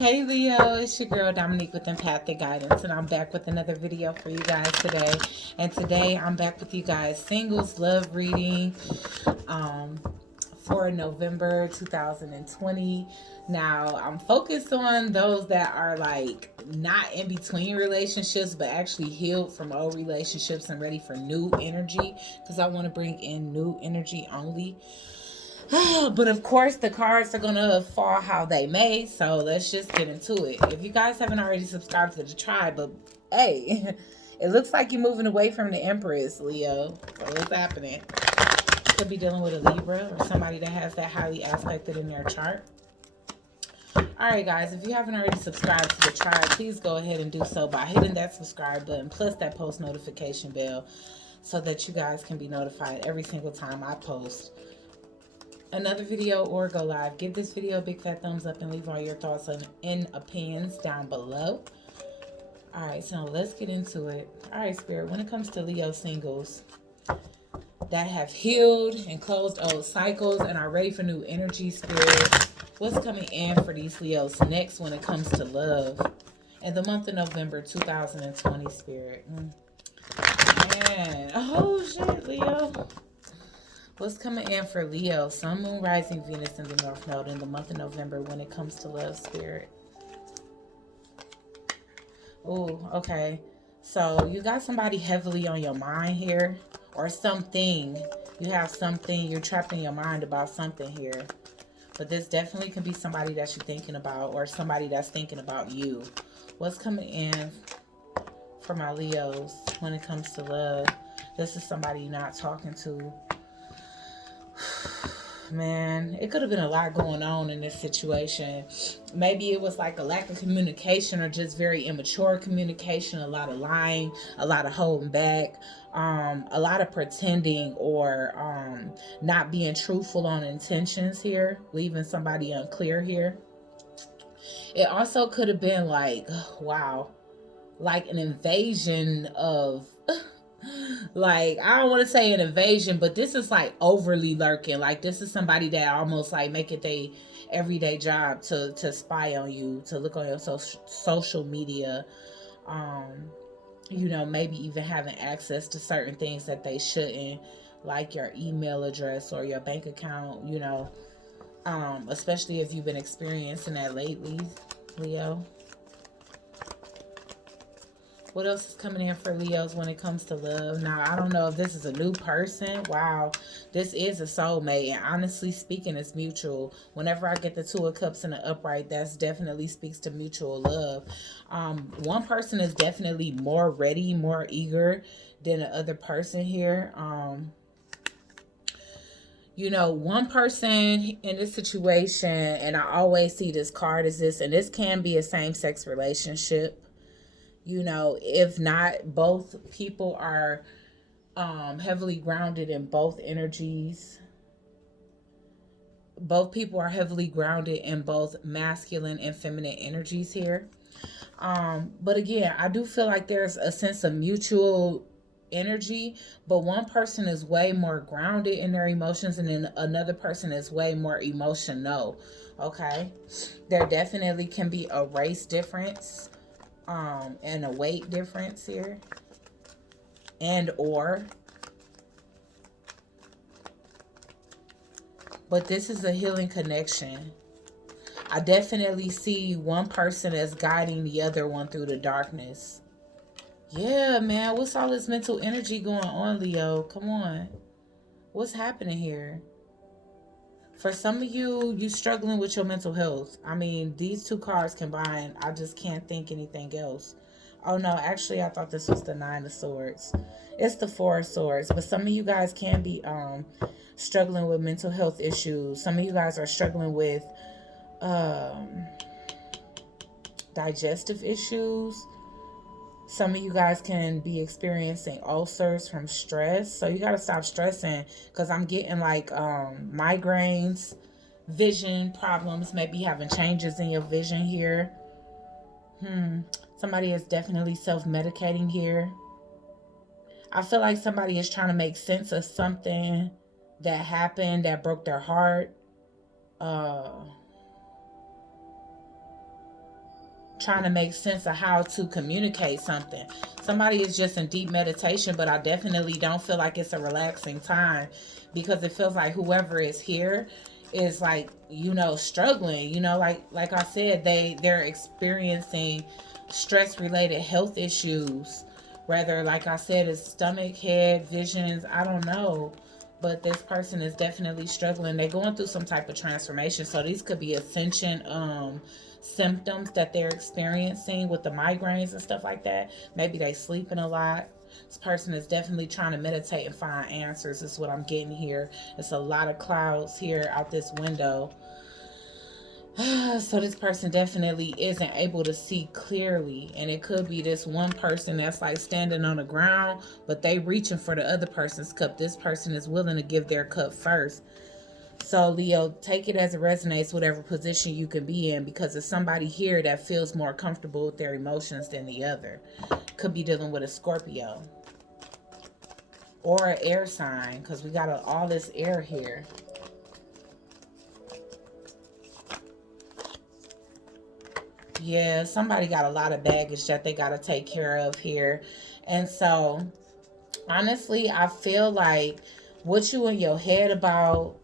Hey Leo, it's your girl Dominique with Empathic Guidance, and I'm back with another video for you guys today. And today I'm back with you guys singles love reading um, for November 2020. Now I'm focused on those that are like not in between relationships, but actually healed from old relationships and ready for new energy, because I want to bring in new energy only. But of course, the cards are gonna fall how they may. So let's just get into it. If you guys haven't already subscribed to the tribe, but hey, it looks like you're moving away from the Empress, Leo. So what's happening? Could be dealing with a Libra or somebody that has that highly aspected in their chart. Alright guys, if you haven't already subscribed to the tribe, please go ahead and do so by hitting that subscribe button plus that post notification bell so that you guys can be notified every single time I post another video or go live. Give this video a big fat thumbs up and leave all your thoughts and opinions down below. Alright, so let's get into it. Alright, Spirit, when it comes to Leo singles that have healed and closed old cycles and are ready for new energy, Spirit, what's coming in for these Leos next when it comes to love in the month of November 2020, Spirit? Man, oh shit, Leo. What's coming in for Leo, Sun, Moon, Rising, Venus in the North Node in the month of November when it comes to love, Spirit? Oh, okay. So you got somebody heavily on your mind here, or something. You have something, you're trapped in your mind about something here. But this definitely can be somebody that you're thinking about, or somebody that's thinking about you. What's coming in for my Leos when it comes to love? This is somebody you're not talking to. Man, it could have been a lot going on in this situation. Maybe it was like a lack of communication or just very immature communication, a lot of lying, a lot of holding back, a lot of pretending or not being truthful on intentions here, leaving somebody unclear here. It also could have been like, wow, like an invasion of like, I don't want to say an invasion, but this is like overly lurking. Like, this is somebody that almost like make it their everyday job to spy on you, to look on your social media, you know, maybe even having access to certain things that they shouldn't, like your email address or your bank account, you know, especially if you've been experiencing that lately, Leo. What else is coming in for Leos when it comes to love? Now, I don't know if this is a new person. Wow, this is a soulmate. And honestly speaking, it's mutual. Whenever I get the Two of Cups in the upright, that's definitely speaks to mutual love. One person is definitely more ready, more eager than the other person here. You know, one person in this situation, and I always see this card as this, and this can be a same-sex relationship. You know, if not, both people are heavily grounded in both energies. Both people are heavily grounded in both masculine and feminine energies here. But again, I do feel like there's a sense of mutual energy, but one person is way more grounded in their emotions and then another person is way more emotional. Okay, there definitely can be a race difference and a weight difference here, and or, but this is a healing connection. I definitely see one person as guiding the other one through the darkness. Yeah, man, what's all this mental energy going on, Leo? Come on, what's happening here? For some of you, you struggling with your mental health. I mean, these two cards combined, I just can't think anything else. Oh no, actually I thought this was the Nine of Swords. It's the Four of Swords. But some of you guys can be struggling with mental health issues. Some of you guys are struggling with digestive issues. Some of you guys can be experiencing ulcers from stress. So you got to stop stressing, because I'm getting like migraines, vision problems, maybe having changes in your vision here. Somebody is definitely self-medicating here. I feel like somebody is trying to make sense of something that happened that broke their heart. trying to make sense of how to communicate something. Somebody is just in deep meditation, but I definitely don't feel like it's a relaxing time, because it feels like whoever is here is like, you know, struggling, you know, like I said, they're experiencing stress related health issues, whether, like I said, it's stomach, head, visions, I don't know. But this person is definitely struggling. They're going through some type of transformation. So these could be ascension symptoms that they're experiencing with the migraines and stuff like that. Maybe they sleeping a lot. This person is definitely trying to meditate and find answers, is what I'm getting here. It's a lot of clouds here out this window. So this person definitely isn't able to see clearly, and it could be this one person that's like standing on the ground, but they reaching for the other person's cup. This person is willing to give their cup first. So Leo, take it as it resonates, whatever position you can be in, because there's somebody here that feels more comfortable with their emotions than the other. Could be dealing with a Scorpio or an air sign, because we got all this air here. Yeah, somebody got a lot of baggage that they got to take care of here. And so, honestly, I feel like what you in your head about,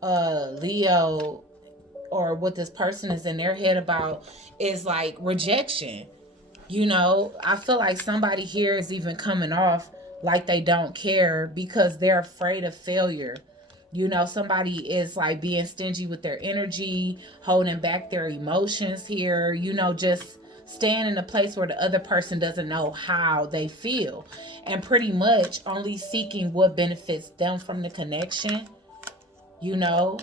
Leo, or what this person is in their head about, is like rejection. You know, I feel like somebody here is even coming off like they don't care because they're afraid of failure. You know, somebody is like being stingy with their energy, holding back their emotions here, you know, just staying in a place where the other person doesn't know how they feel, and pretty much only seeking what benefits them from the connection, you know.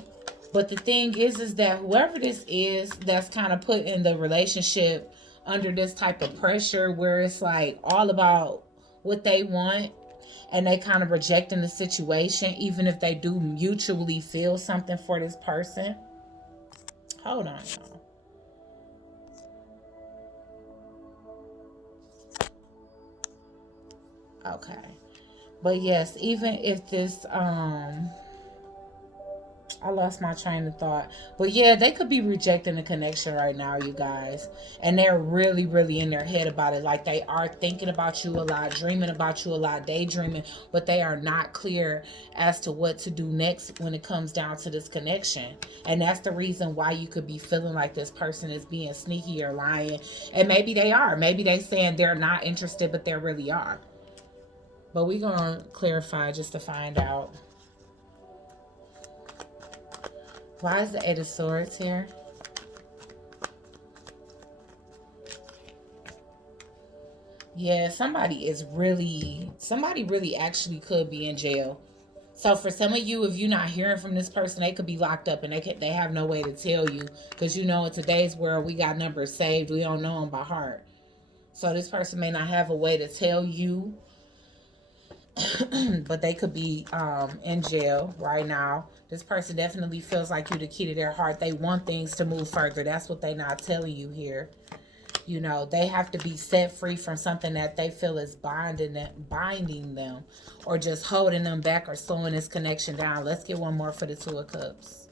But the thing is that whoever this is that's kind of put in the relationship under this type of pressure where it's like all about what they want, and they kind of rejecting the situation, even if they do mutually feel something for this person. Hold on, y'all. Okay. But yes, even if this I lost my train of thought. But yeah, they could be rejecting the connection right now, you guys. And they're really, really in their head about it. Like they are thinking about you a lot, dreaming about you a lot, daydreaming, but they are not clear as to what to do next when it comes down to this connection. And that's the reason why you could be feeling like this person is being sneaky or lying. And maybe they are. Maybe they saying they're not interested, but they really are. But we're going to clarify just to find out. Why is the Eight of Swords here? Yeah, somebody really actually could be in jail. So for some of you, if you're not hearing from this person, they could be locked up and they have no way to tell you. Because you know, in today's world, we got numbers saved. We don't know them by heart. So this person may not have a way to tell you. But they could be in jail right now. This person definitely feels like you the key to their heart. They want things to move further. That's what they're not telling you here. You know, they have to be set free from something that they feel is binding them or just holding them back or slowing this connection down. Let's get one more for the Two of Cups.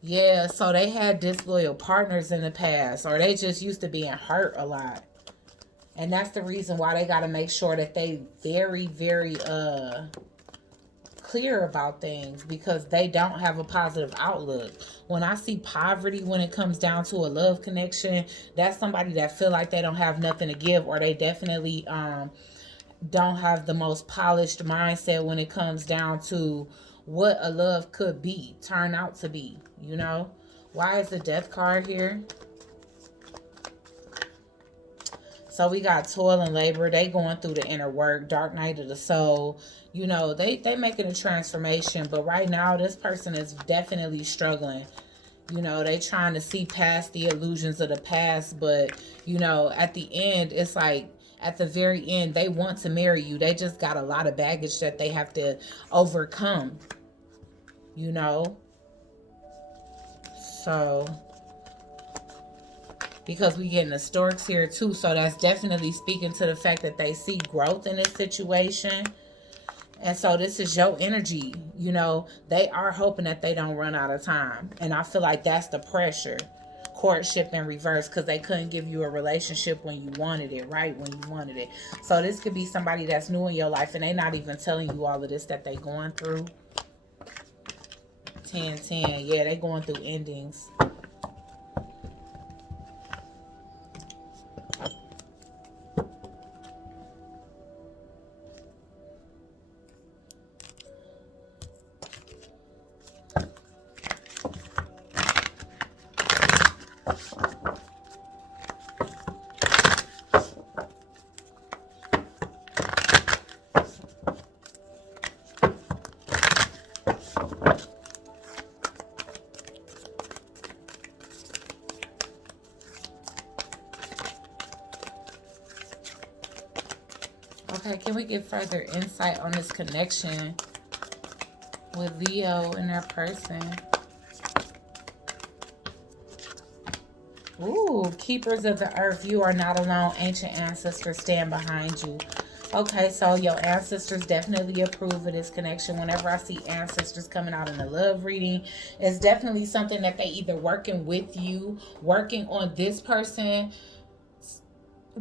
Yeah, so they had disloyal partners in the past, or they just used to being hurt a lot. And that's the reason why they got to make sure that they very, very clear about things, because they don't have a positive outlook. When I see poverty when it comes down to a love connection, that's somebody that feel like they don't have nothing to give, or they definitely don't have the most polished mindset when it comes down to what a love could be, turn out to be, you know. Why is the Death card here? So we got toil and labor. They going through the inner work, dark night of the soul. You know, they making a transformation. But right now, this person is definitely struggling. You know, they trying to see past the illusions of the past. But, you know, at the end, it's like, at the very end, they want to marry you. They just got a lot of baggage that they have to overcome. You know? So, because we getting the storks here too, so that's definitely speaking to the fact that they see growth in this situation. And so this is your energy, you know. They are hoping that they don't run out of time, and I feel like that's the pressure. courtship in reverse because they couldn't give you a relationship when you wanted it, right? When you wanted it. So this could be somebody that's new in your life and they not even telling you all of this that they going through. 10-10. Yeah, they going through endings. Okay, can we get further insight on this connection with Leo and their person? Ooh, keepers of the earth, you are not alone. Ancient ancestors stand behind you. Okay, so your ancestors definitely approve of this connection. Whenever I see ancestors coming out in the love reading, it's definitely something that they either working with you, working on this person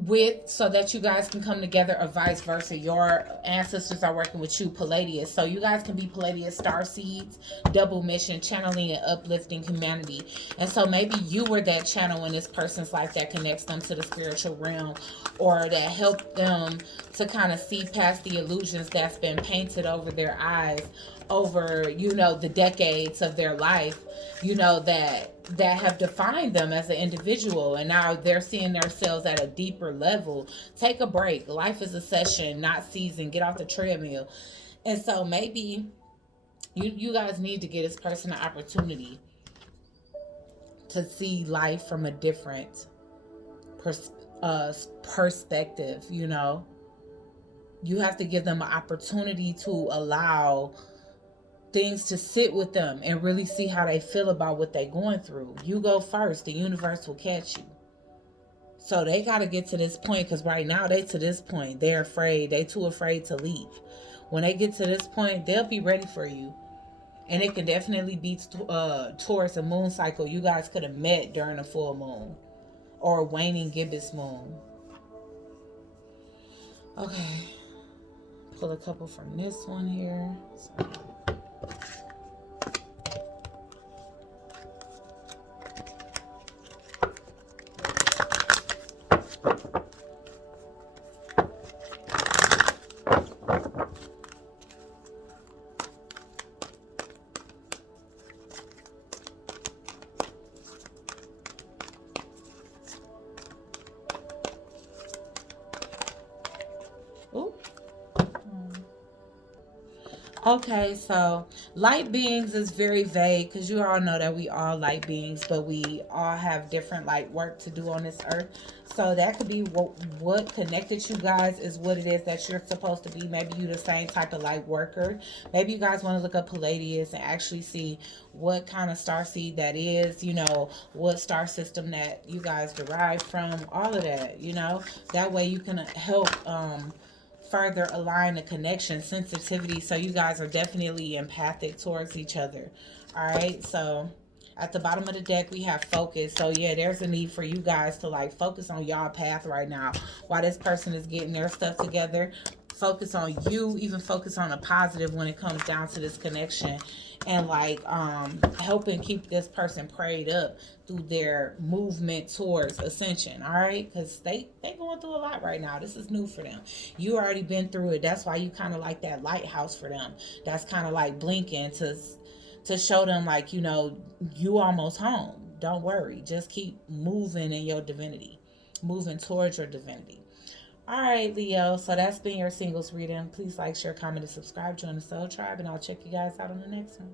with, so that you guys can come together, or vice versa. Your ancestors are working with you, Palladius, so you guys can be Palladius star seeds, double mission, channeling and uplifting humanity. And so maybe you were that channel in this person's life that connects them to the spiritual realm, or that helped them to kind of see past the illusions that's been painted over their eyes over, you know, the decades of their life, you know, that have defined them as an individual, and now they're seeing themselves at a deeper level. Take a break. Life is a session, not season. Get off the treadmill. And so maybe you guys need to give this person an opportunity to see life from a different perspective. You know, you have to give them an opportunity to allow things to sit with them and really see how they feel about what they're going through. You go first. The universe will catch you. So they got to get to this point, because right now they to this point. They're afraid. They too afraid to leave. When they get to this point, they'll be ready for you. And it can definitely be towards a moon cycle. You guys could have met during a full moon or a waning gibbous moon. Okay. Pull a couple from this one here. Okay, so light beings is very vague, because you all know that we all light beings, but we all have different light work to do on this earth. So that could be what connected you guys, is what it is that you're supposed to be. Maybe you the same type of light worker. Maybe you guys want to look up Palladius and actually see what kind of star seed that is, you know, what star system that you guys derive from, all of that, you know. That way you can help further align the connection, sensitivity. So you guys are definitely empathic towards each other. All right, so at the bottom of the deck we have focus. So yeah, there's a need for you guys to like focus on y'all path right now while this person is getting their stuff together. Focus on you, even focus on a positive when it comes down to this connection, and like helping keep this person prayed up through their movement towards ascension. All right, because they going through a lot right now. This is new for them. You already been through it. That's why you kind of like that lighthouse for them, that's kind of like blinking to show them, like, you know, you almost home. Don't worry, just keep moving in your divinity, moving towards your divinity. All right, Leo, so that's been your singles reading. Please like, share, comment, and subscribe. Join the Soul Tribe, and I'll check you guys out on the next one.